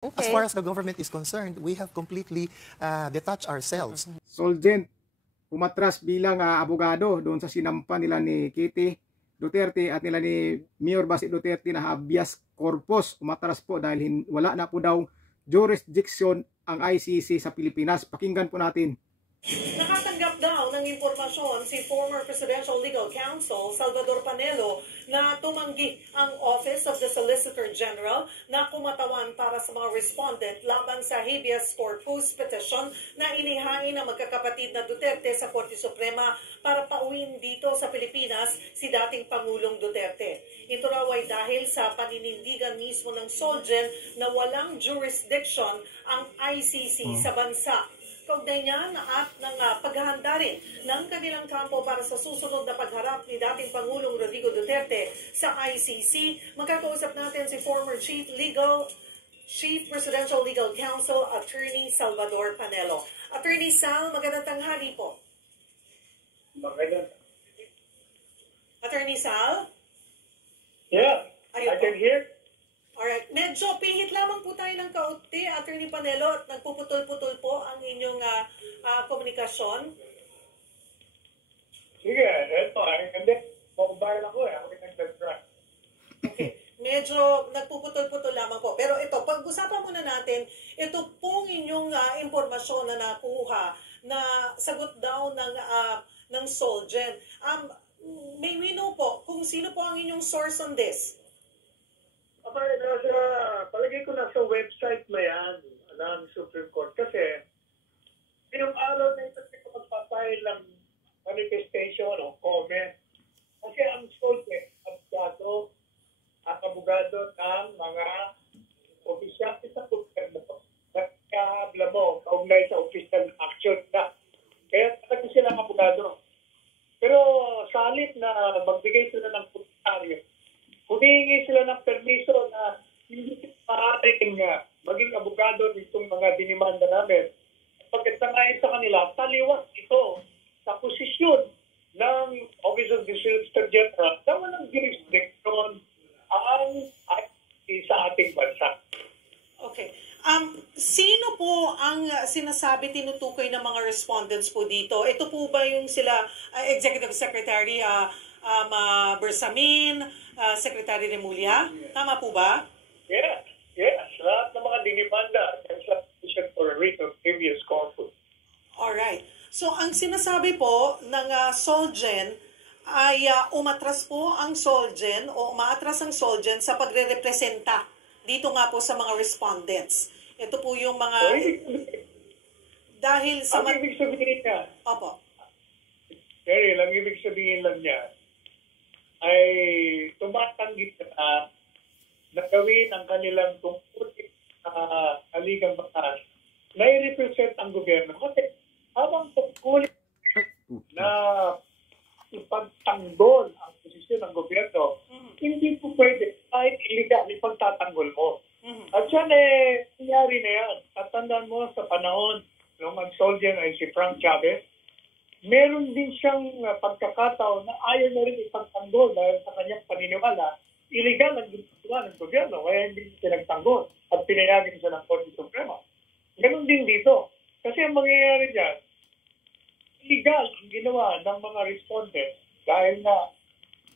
As far as the government is concerned, we have completely detached ourselves. Solgen umatras bilang abogado doon sa sinampa nila ni Kitty Duterte at nila ni Mayor Bassey Duterte na habeas corpus. Umatras po dahil wala na po daw jurisdiction ang ICC sa Pilipinas. Pakinggan po natin. Nakatanggap daw ng impormasyon si former Presidential Legal Counsel Salvador Panelo na tumanggi ang Office of the Solicitor General na kumatawan para sa mga respondent laban sa habeas corpus petition na inihain ng magkakapatid na Duterte sa Korte Suprema para pauwiin dito sa Pilipinas si dating Pangulong Duterte. Ito raw ay dahil sa paninindigan mismo ng Solgen na walang jurisdiction ang ICC sa bansa. Kaugnay niyan at ng paghahanda rin ng kanilang kampo para sa susunod na pagharap ni dating Pangulong Rodrigo Duterte sa ICC. Magkakausap natin si former Chief Presidential Legal Counsel, Attorney Salvador Panelo. Attorney Sal, magandang tanghali po. Attorney Sal? Yeah, I can hear. Alright, medyo pihit lamang po tayo ng kaunti, Attorney Panelo, at nagpuputol-putol po ang inyong komunikasyon. Sige, eto, hindi, mobile ako ako yung nag-drive. Okay, medyo nagpuputol-putol lamang po. Pero ito, pag-usapan muna natin, ito pong inyong impormasyon na nakuha na sagot daw ng Solgen. May we know po kung sino po ang inyong source on this? Palagay ko nasa website na yan ng Supreme Court kasi yung araw na ito magpapahil ng manifestation o comment kasi ang Solgen abogado ng mga opisyal sa gobyerno nagkahabla mo kaugnay sa official action na kaya talaga silang abogado pero sa halip na magbigay sila ng komentaryo humingi sila ng permiso na hindi maaaring maging abogado nitong mga dinimanda namin. Pagkatangayin sa kanila, taliwas ito sa posisyon ng Office of the Solicitor General na walang jurisdiction sa ating bansa. Okay. Sino po ang sinasabi tinutukoy ng mga respondents po dito? Ito po ba yung sila Executive Secretary Bersamin, Secretary Remulla? Tama po ba? Yes. Lahat ng mga dinimanda sa petition for a writ of habeas corpus. Alright. So, ang sinasabi po ng Solgen ay umatras po ang Solgen o umaatras ang Solgen sa pagre-representa dito nga po sa mga respondents. Ito po yung mga... dahil sa... Ang ibig sabihin niya... Opo. Ang ibig sabihin lang niya ay tumatanggi na gawin ang kanilang tungkulin aligang batas na i-represent ang gobyerno. Kasi habang tungkulin na ipagtanggol ang posisyon ng gobyerno, hindi po pwede kahit illegal ipagtatanggol mo. At yan nangyari na yan. Tatandaan mo sa panahon nung ang Solgen ay si Frank Chavez, meron din siyang pagkakataon na ayaw na rin ipagtanggol dahil sa kanyang paniniwala, illegal ang ginagawa ng gobyerno, kaya hindi siya nagtanggol at pinayagan siya ng Korte Suprema. Ganun din dito. Kasi ang mangyayari dyan, illegal ang ginawa ng mga respondents dahil na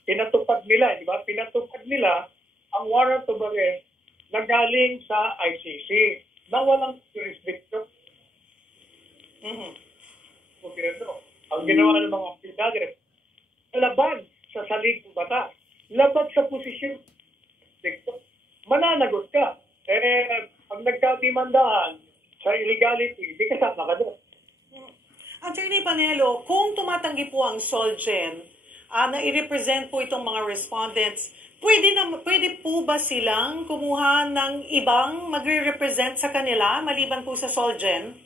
pinatupad nila, di ba? Pinatupad nila ang warrant of arrest na galing sa ICC na walang jurisdiction. Gobyerno. Ang ginawa ng mga opisyales, laban sa salig ng batas, laban sa posisyon, mananagot ka. Pag nagkatimandahan sa illegality, hindi kasama ka doon. Attorney Panelo, kung tumatanggi po ang Solgen na i-represent po itong mga respondents, pwede po ba silang kumuha ng ibang magre-represent sa kanila maliban po sa Solgen?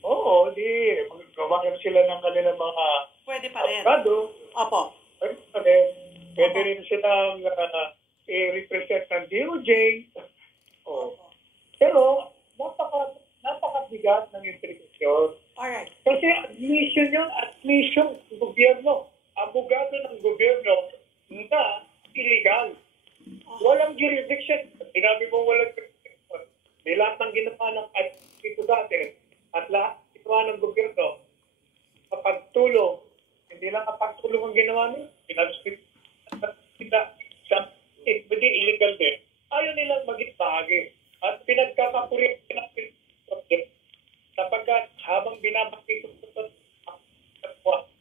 Oo, magawa sila ng kanilang mga pwede pa rin. abogado. Opo. Pwede pa rin. Pwede rin silang i-represent ng DOJ. Pero napakabigat ng implikasyon. Alright. Kasi admission ng gobyerno. Abogado ng gobyerno na illegal. Walang jurisdiction. Sinabi mo walang jurisdiction. lahat ng ginawa ng dito sa atin at lahat ng ginawa ng gobyerno, kapagtulong, hindi lang kapagtulong ang ginawa niya, pwede illegal din. Ayaw nilang maging bahagi. At pinagkakapuri ng project sapagkat habang binabaki ito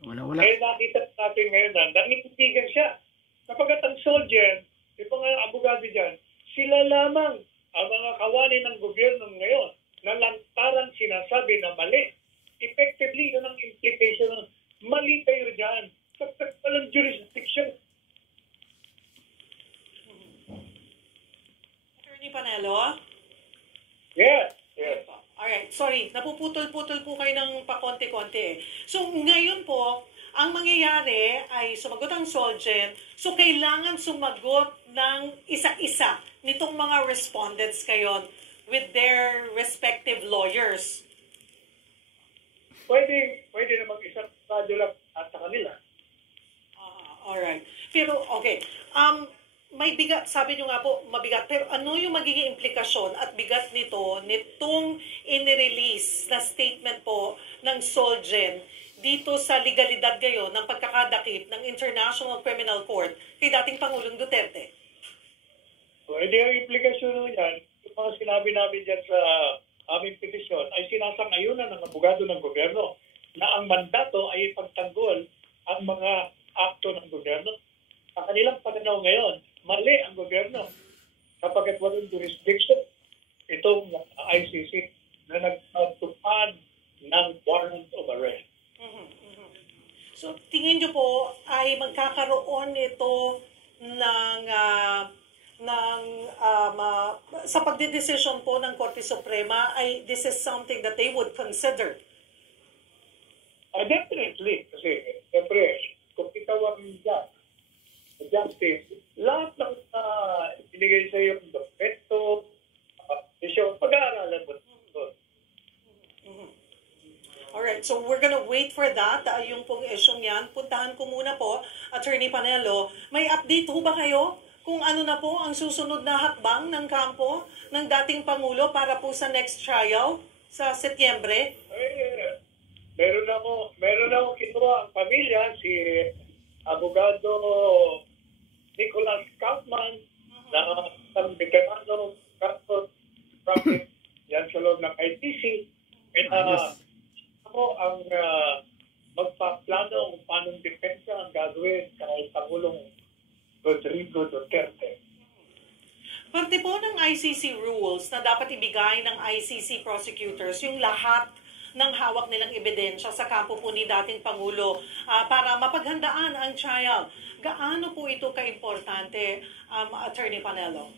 Wala. eh nakita natin ngayon na nangintigan siya. Sapagkat ang soldier, ito nga ang abogado dyan, sila lamang ang mga kawani ng gobyerno ngayon na lantarang sinasabi na mali. Effectively, yun ang implication ng mali kayo dyan. Sapagkat walang jurisdiction. Attorney Panelo? Yes, yes. Alright, sorry, napuputol-putol po kayo ng pakonti-konti. So ngayon po, ang mangyayari ay sumagot ang Solgen, so kailangan sumagot ng isa-isa nitong mga respondents kayo with their respective lawyers. Pwede namang isang radyo lang at sa kanila. Alright. Pero, okay. May bigat, sabi nyo nga po, mabigat. Pero ano yung magiging implikasyon at bigat nitong inirelease na statement po ng Solgen dito sa legalidad ngayon ng pagkakadakip ng International Criminal Court kay dating Pangulong Duterte? Pwede ang implikasyon nun yan. Yung mga sinabi namin dyan sa aming petisyon ay sinasang-ayunan ng abogado ng gobyerno na ang mandato ay ipagtanggol ang mga akto ng gobyerno. Sa kanilang pananaw ngayon, mali ang gobyerno kapag walang jurisdiction itong ICC na nagtupad ng warrant of arrest. So, tingin nyo po ay magkakaroon ito sa pagdedesisyon po ng Korte Suprema ay this is something that they would consider? Definitely. Kasi, siyempre, kung ikaw ang justice, lahat ng binigay sa iyo ng dokumento, pag-aaralan mo. Alright, so we're gonna wait for that, yung pong isyong yan. Puntahan ko muna po, Attorney Panelo. May update ho ba kayo kung ano na po ang susunod na hakbang ng kampo ng dating Pangulo para po sa next trial sa Setyembre? Meron ako kinuha ang pamilya, si Abogado Nicholas Kaufman, na isang veterano practice yan sa loob ng ITC. And ako ang magpaplano kung paano depensa ang gagawin kay Pangulong Rodrigo Duterte. Parte po ng ICC rules na dapat ibigay ng ICC prosecutors yung lahat ng hawak nilang ebidensya sa kampo po ni dating Pangulo para mapaghandaan ang trial. Gaano po ito ka-importante, Attorney Panelo?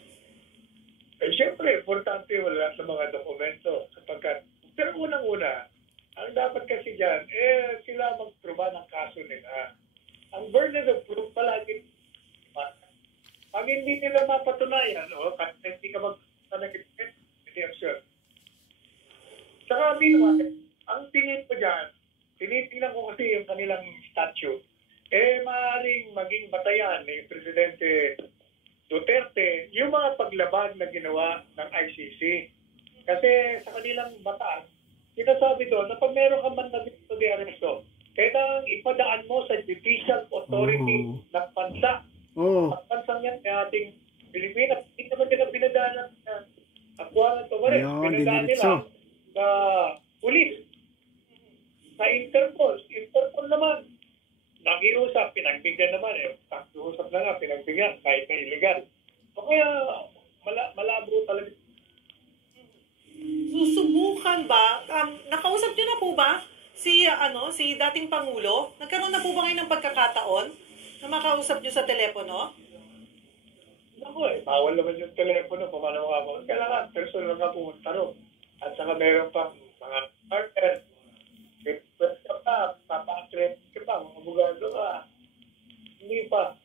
Siyempre, importante wala sa mga dokumento sapagkat pero unang-una, ang dapat kasi dyan, sila magpruba ng kaso nila. Ang burden of proof palagi, pag hindi nila mapatunayan, kahit hindi ka magpapanagitin, hindi absurd. Saka meanwhile, ang tingin ko dyan, tinitingnan ko kasi yung kanilang statute, maaaring maging batayan ni Presidente Duterte yung mga paglabag na ginawa ng ICC. Kasi sa kanilang batas, sinasabi doon na pag meron ka man na dito de arresto, kailangan ipadaan mo sa judicial authority ng bansa. Ang bansang yan, ating Pilipinas, hindi naman nila pinadaan ng warrant of arrest. Pinadaan nila sa pulis, sa Interpol. Interpol naman, nag-iusap, pinagbigyan naman. Nag-iusap na nga, pinagbigyan, kahit na illegal. So kaya, malabo talaga. Susubukan ba? Nakausap niyo na po ba si dating Pangulo? Nagkaroon na po ba kayo ng pagkakataon na makausap niyo sa telepono? Naku bawal naman yung telepono. Paano nga po? Kailangan personal nga pumunta ro. At saka meron pang mga partner. Request ka pa, papa-attract ka pa, mga abogado ka. Hindi pa.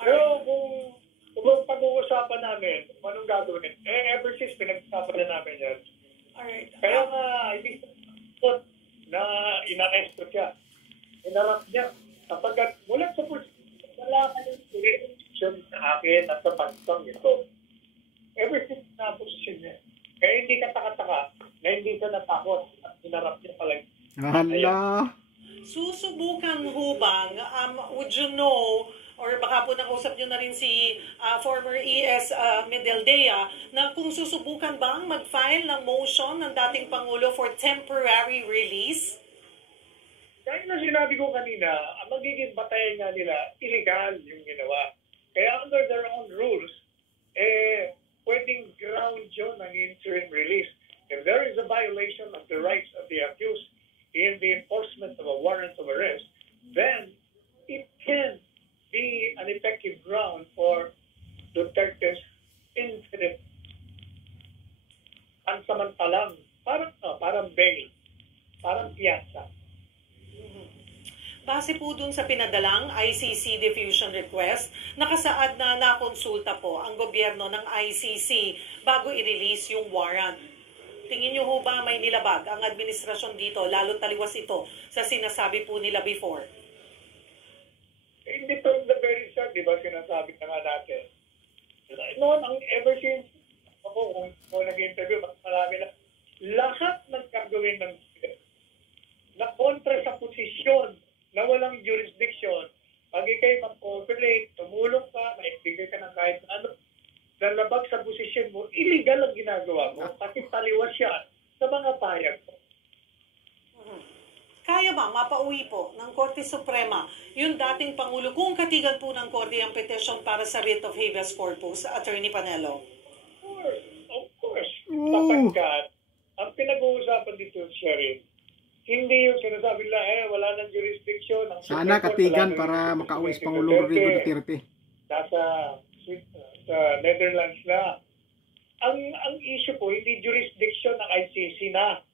Pero kung pag-uusapan namin, kung anong gagawin, ever since pinag-usapan na namin yan. Alright. Kaya nga, hindi ko na inaresto siya. Inarap niya. Kapag mula sa pulis, wala ka yung jurisdiction sa akin at sa bansang ito. Ever since na posisyon niya. Kaya hindi ka taka-taka na hindi ka natakot at hinarap niya pala. Hala. Susubukan ho bang, would you know, or baka po nakausap nyo na rin si former ES Medeldea, na kung susubukan bang mag-file ng motion ng dating Pangulo for temporary release? Dahil na sinabi ko kanina, ang magiging batayan nga nila, illegal yung ginawa. Kaya under their own rules, pwedeng ground yun ng interim release. If there is a violation of the rights of the accused in the enforcement of a warrant of arrest, then it can be an effective ground for Duterte's infinite pansamantalang, parang bail, parang piyansa. Base po dun sa pinadalang ICC diffusion request, nakasaad na nakonsulta po ang gobyerno ng ICC bago i-release yung warrant. Tingin nyo ho ba may nilabag ang administrasyon dito, lalo taliwas ito sa sinasabi po nila before? Hindi from the very start, di ba, sinasabi na nga natin. Noon, ever since ako, kung nag-interview, marami na, lahat ng gagawin ng na kontra sa posisyon na walang jurisdiction, pag ikay mag-cooperate, tumulong ka, maibigay ka ng kahit ano, lalabag sa posisyon mo, illegal ang ginagawa mo, kasi taliwas siya sa mga payag mo. Kaya ba mapauwi po ng Korte Suprema yung dating Pangulo kung katigan po ng Korte ang petition para sa writ of habeas corpus, Attorney Panelo? Of course. Sapagkat, ang pinag-uusapan dito, Sherry, hindi yung sinasabi nila, wala nang jurisdiction. Sana katigan para makauwi si Pangulong Rodrigo Duterte. Nasa Netherlands na. Ang issue po, hindi jurisdiction ng ICC na.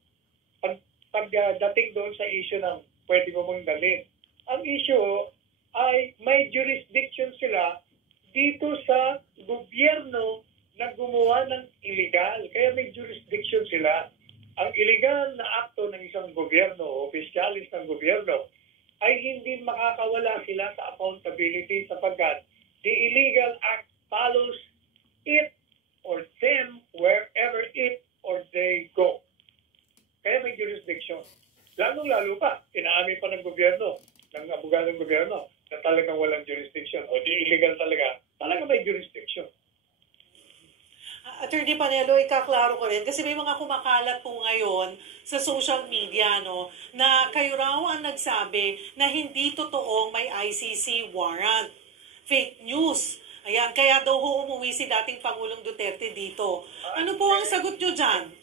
Pagdating doon sa issue ng pwede mo mong dalhin. Ang issue ay may jurisdiction sila dito sa gobyerno na gumawa ng illegal. Kaya may jurisdiction sila. Ang illegal na akto ng isang gobyerno o fiscalis ng gobyerno ay hindi makakawala sila sa accountability sapagkat the illegal act follows it or them wherever it or they go. Kaya may jurisdiction. Lalong-lalo pa, inaamin pa ng gobyerno, ng abogadong gobyerno, na talagang walang jurisdiction o di illegal talaga may jurisdiction. Attorney Panelo, ikaklaro ko rin kasi may mga kumakalat po ngayon sa social media na kayo raw ang nagsabi na hindi totoong may ICC warrant. Fake news. Ayan, kaya daw ho umuwi si dating Pangulong Duterte dito. Ano po ang sagot nyo dyan?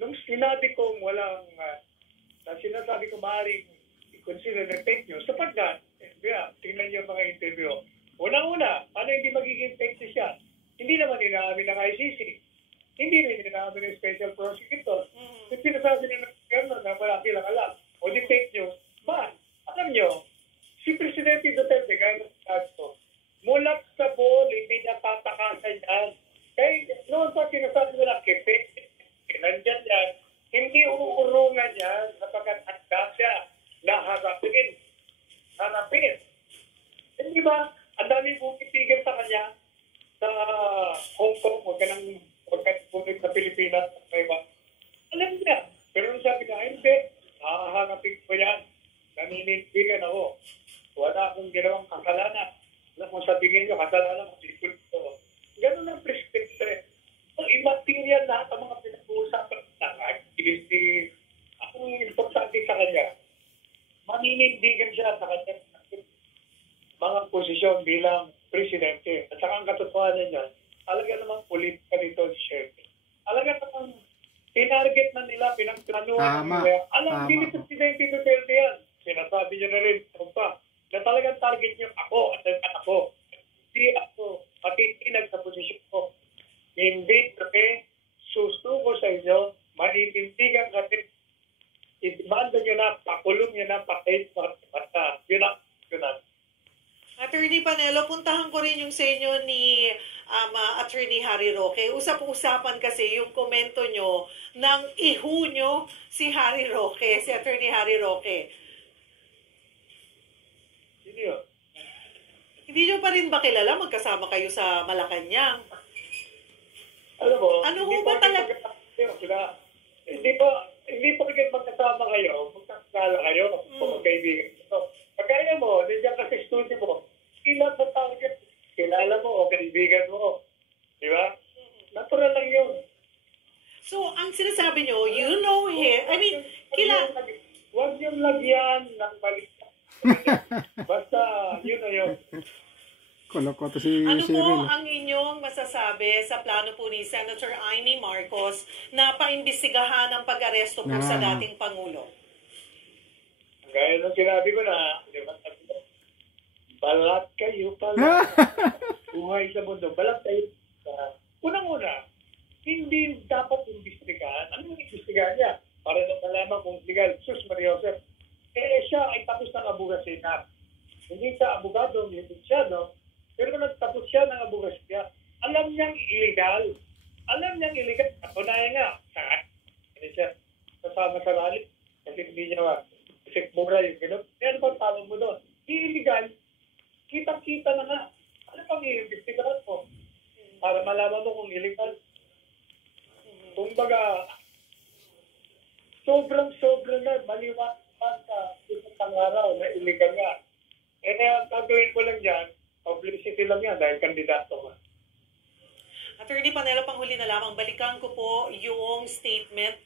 Nung sinabi kong walang, sinasabi ko maaaring i-consider na fake news, sapagkat, tingnan niyo mga interview. Unang-una, ano hindi magiging fake news yan? Hindi naman inaamin ng ICC. Hindi rin inaamin ng Special Prosecutor. Yung sinasabi ng gobyerno na wala silang alam. O di fake news. Ba, alam nyo, si Presidente Duterte, gaya ng sabi ko, mulat sa ball, hindi niya tatakasan yan. Kaya noon pa sinasabi nila, kipik, nandyan yan, hindi uurungan yan sapagkat handa siya na harapin. Hindi ba? Ang daming pumipigil sa kanya sa Hong Kong, huwag ka pumipig sa Pilipinas. Alam niya. Pero nung sabi na, hindi, hahanapin ko yan. Naninindigan ako. Wala akong ginawang kasalanan. Alam mo sabihin nyo, kasalanan ko, sikul ko. Ganun ang prescription. So, immaterial lahat ang mga pinag-uusapan ng activity. Ang importante sa kanya, maninindigan siya sa kanya mga posisyon bilang presidente. At saka ang katotohanan niya, talaga namang politika dito si Shirley. Talaga namang tinarget na nila, pinagplanuhan nila. Alam din ni Presidente Duterte yan. Sinasabi niya na rin na talagang target niyo ako at ang anak ko. Hindi ako patitinag sa posisyon ko. Hindi kami susuko sa inyo, maninindigan kami. Idemanda niyo na, pakulong niyo na, pakait basta. Yun na. Attorney Panelo, puntahan ko rin yung sa inyo ni Attorney Harry Roque. Usap-usapan kasi yung komento nyo ng ihu nyo si Harry Roque, si Attorney Harry Roque. Sino yun? Hindi nyo pa rin ba kilala? Magkasama kayo sa Malacanang. Alam mo, Ano hindi ho ba pa talaga? hindi pa rin magkasama kayo, magkakala kayo, kung magkaibigan. So, pagkaya mo, nandiyan ka sa studio mo, ilan sa tao dyan, kilala mo o kaibigan mo. Di ba? Natural lang yun. So, ang sinasabi nyo, you know him. I mean, Huwag yung lagyan ng balik. Basta, yun na yun. Koloko to si ano po Cyril. ang inyong masasabi sa plano po ni Senator Amy Marcos na paimbestigahan ang pag-aresto po sa dating Pangulo? Gaya nung sinabi ko na, di ba, balat kayo pala. Buhay sa mundo, balat kayo. Unang-una, hindi dapat imbestigahan. Ano yung imbestigahan niya? Para nang malaman kung legal. Sus Maria Joseph. Siya ay tapos ng abogasya. Hindi siya abogado, hindi siya, no? Pero nagtapos siya ng abogasya. Alam niyang illegal. Katunayan nga, hindi siya kasama sa rally. Kasi hindi niya kasi mura yung gano'n. Ano ba tawag mo doon? Illegal. Kitang-kita na nga. Ano pang i-investigahan mo? Para malaman mo kung illegal. Kumbaga, sobrang na, maliwanag sa isang araw na illegal nga. Kaya gagawin ko lang yan, publicity lang yan dahil kandidato nga. Attorney Panelo, panghuli na lamang, balikan ko po yung statement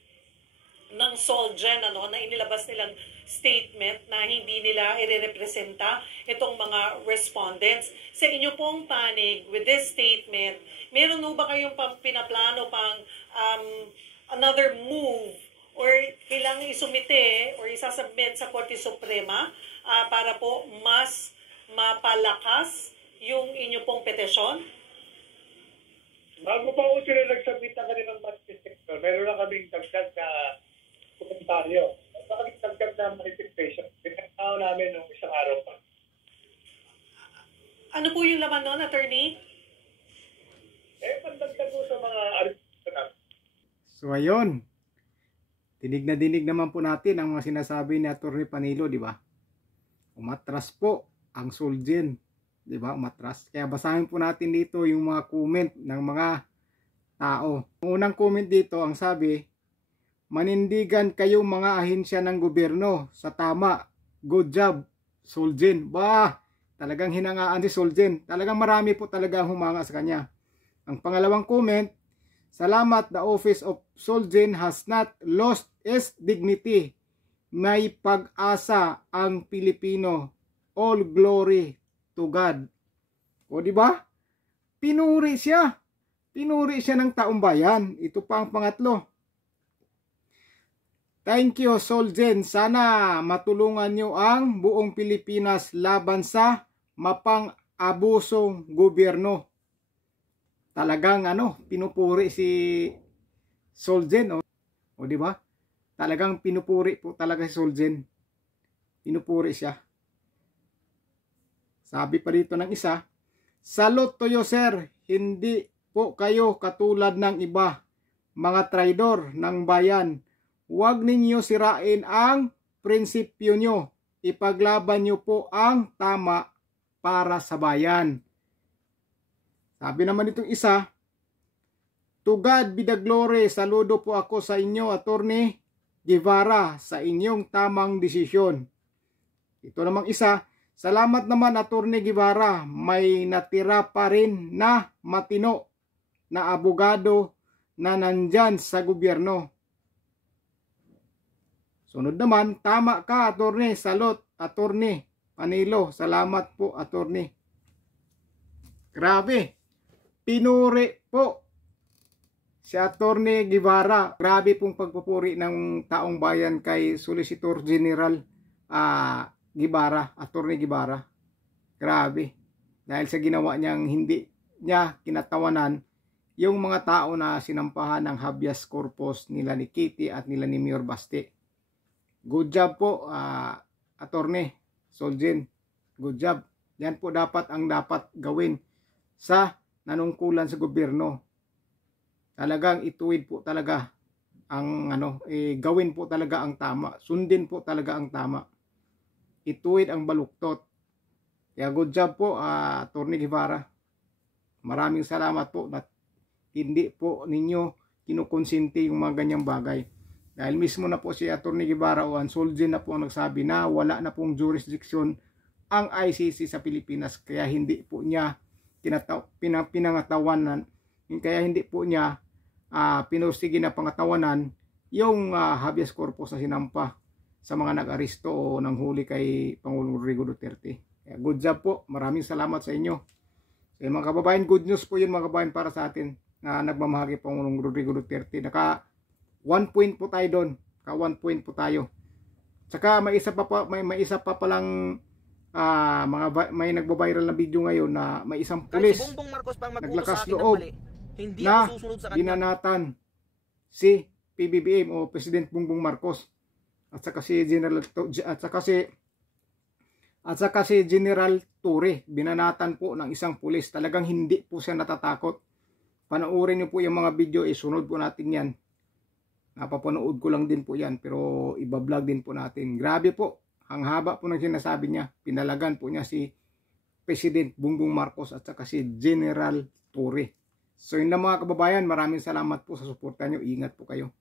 ng Solgen, na inilabas nilang statement na hindi nila irerepresenta itong mga respondents. Sa inyo pong panig, with this statement, meron mo ba kayong pinaplano pang another move or kailangan isumite or isasubmit sa Korte Suprema para po mas mapalakas yung inyo pong petisyon? Bago pa ako sila nagsabit ng kanilang manifestation, meron lang kaming dagdag na komentaryo. Meron kaming dagdag na manifestation. Pinagtao namin nung isang araw pa. Ano po yung laman nun, attorney? Pandagdag ko sa mga artista na. So ayun. Dinig na dinig naman po natin ang mga sinasabi ni Atty. Panelo, di ba? Umatras po ang Solgen. Di ba? Umatras. Kaya basahin po natin dito yung mga comment ng mga tao. Ang unang comment dito, ang sabi, manindigan kayong mga ahensya ng gobyerno sa tama. Good job, Solgen. Bah, talagang hinangaan si Solgen. Talagang marami po talaga humanga sa kanya. Ang pangalawang comment, salamat, the office of Solgen has not lost its dignity. May pag-asa ang Pilipino. All glory to God. O di ba? Pinuri siya. Pinuri siya ng taong bayan. Ito pa ang pangatlo. Thank you, Solgen. Sana matulungan nyo ang buong Pilipinas laban sa mapang-abusong gobyerno. Talagang pinupuri si Solgen. O di ba? Talagang pinupuri po talaga si Solgen. Pinupuri siya. Sabi pa dito ng isa, salute to you, sir. Hindi po kayo katulad ng iba, mga traidor ng bayan. Huwag ninyo sirain ang prinsipyo nyo. Ipaglaban nyo po ang tama para sa bayan. Sabi naman itong isa, to God be the glory. Saludo po ako sa inyo, Atty. Guevara, sa inyong tamang desisyon. Ito namang isa, salamat naman, Atty. Guevara. May natira pa rin na matino na abogado na nandyan sa gobyerno. Sunod naman, tama ka, Atty. Salot, Atty. Panelo. Salamat po, Atty. Grabe. Pinuri po si Atty. Guevara. Grabe pong pagpupuri ng taong bayan kay Solicitor General Guevara, Atty. Guevara. Grabe. Dahil sa ginawa niyang hindi niya kinatawanan yung mga tao na sinampahan ng habeas corpus nila ni Kitty at nila ni Mayor Baste. Good job po, Atty. Solgen. Good job. Yan po dapat ang dapat gawin sa nanungkulan sa gobyerno. Talagang ituwid po talaga ang gawin po talaga ang tama. Sundin po talaga ang tama. Ituwid ang baluktot. Kaya good job po, Atty. Guevara. Maraming salamat po. hindi po ninyo kinukonsinti yung mga ganyang bagay. Dahil mismo na po si Atty. Guevara o Ansolgen na po nagsabi na wala na pong jurisdiction ang ICC sa Pilipinas, kaya hindi po niya pinangatawanan, kaya hindi po niya pinursige na pangatawanan yung habeas corpus na sinampa sa mga nag-aresto o nanghuli kay Pangulong Rodrigo Duterte. Kaya good job po, maraming salamat sa inyo. So, mga kababayan, good news po yun mga kababayan para sa atin na nagmamahagi Pangulong Rodrigo Duterte. Naka 1 point po tayo doon, ka 1 point po tayo. Saka may isa pa palang may nagba-viral na video ngayon na may isang pulis si Bongbong Marcos pang naglakas magkutos sa akin ng loob mali, hindi na ako susunod sa kanya. binanatan si PBBM o President Bongbong Marcos at saka si General Torre, binanatan po ng isang pulis. Talagang hindi po siya natatakot. Panoorin niyo po yung mga video, isunod po natin yan. Napapanood ko lang din po yan, pero iba-vlog din po natin. Grabe po, ang haba po ng sinasabi niya. Pinalagan po niya si President Bongbong Marcos at saka si General Torre. So yun lang mga kababayan, maraming salamat po sa suporta niyo. Ingat po kayo.